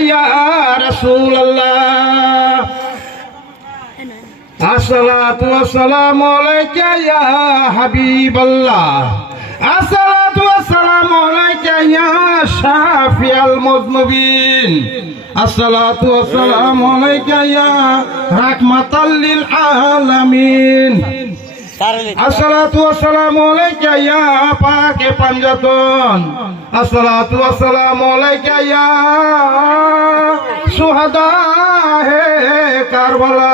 या रसूल अल्लाह अस्सलातु वस्सलामु अलैका या हबीब अल्लाह अस्सलातु वस्सलामु अलैका या शाफिअल मुज़निबीन अस्सलातु वस्सलामु अलैका या रहमतल लिल आलमीन अस्सलातु वस्सलामु अलैका या पाके पंजतन अस्सलातु वस्सलामु अलैका या शुहदाए करबला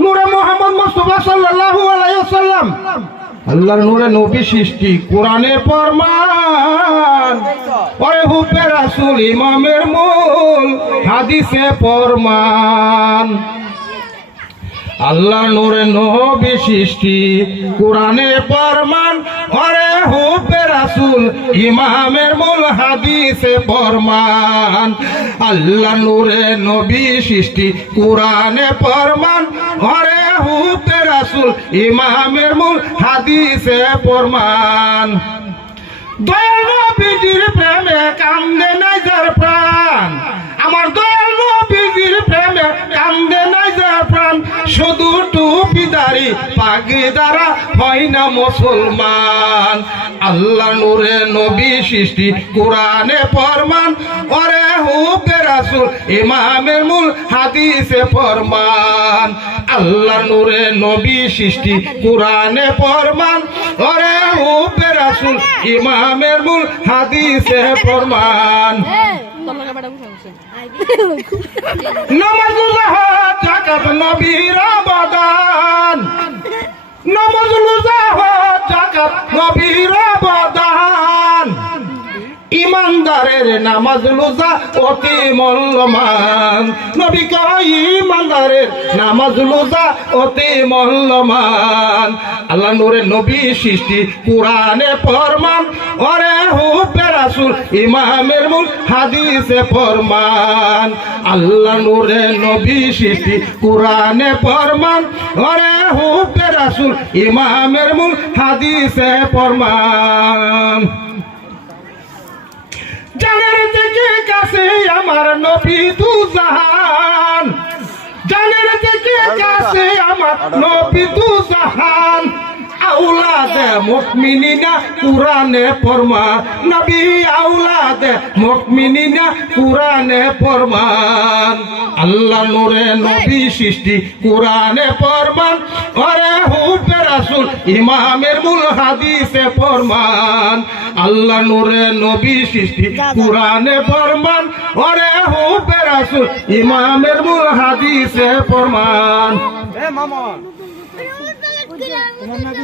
नूरे मोहम्मद मुस्तफा सल्लल्लाहु अलैहि वसल्लम আল্লাহর নূরে নবী সৃষ্টি কোরআনের ফরমান ওরে হুবে রাসূল ইমামের মূল হাদিসে ফরমান আল্লাহর নূরে নবী সৃষ্টি কোরআনের ফরমান ওরে হুবে রাসূল ইমামের মূল হাদিসে ফরমান আল্লাহর নূরে নবী সৃষ্টি কোরআনের ফরমান ওরে হুবে রাসূল ইমামের মূল হাদিসে ফরমান দয়াল নবীজির প্রেমে কান্দে নাই যার প্রাণ আমার দয়াল নবীজির প্রেমে কান্দে নাই যার প্রাণ শুধু টুপিদারি পাগড়ি দ্বারা হয় না মুসলমান আল্লাহ নূরে নবী সৃষ্টি কোরআনে ফরমান ওরে হুবে রাসূল ইমামের মূল হাদিসে ফরমান আল্লাহ নূরে নবী সৃষ্টি কোরআনে ফরমান ওরে হুবে রাসূল ইমামের মূল হাদিসে ফরমান নামাজ জাহাদ যাকাত নবীর আবাদান নামাজ জাহাদ যাকাত নবীর আবাদান ইমানদারের নামাজ রোজা অতি মূল্যবান নবী কয় ইমানদারের নামাজ রোজা অতি মূল্যবান আল্লাহ নূরে নবী সৃষ্টি কোরআনে ফরমান ওরে হুবে রাসূল ইমামের মূল হাদিসে ফরমান আল্লাহ নূরে নবী সৃষ্টি কোরআনে ফরমান ওরে হুবে রাসূল ইমামের মূল হাদিসে ফরমান জানের থেকে কাছে আমার নবী দু জাহান জানের থেকে কাছে আমার নবী দু জাহান আওলাদে মুমিনিনা কুরআনে ফরমান নবী আওলাদে মুমিনিনা কুরআনে ফরমান আল্লাহ নূরে নবী সৃষ্টি কুরআনে ফরমান ওরে হুবে রাসূল ইমামের মূল হাদিসে ফরমান আল্লাহ নূরে নবী সৃষ্টি কুরআনে ফরমান ওরে হুবে রাসূল ইমামের মূল হাদিসে ফরমান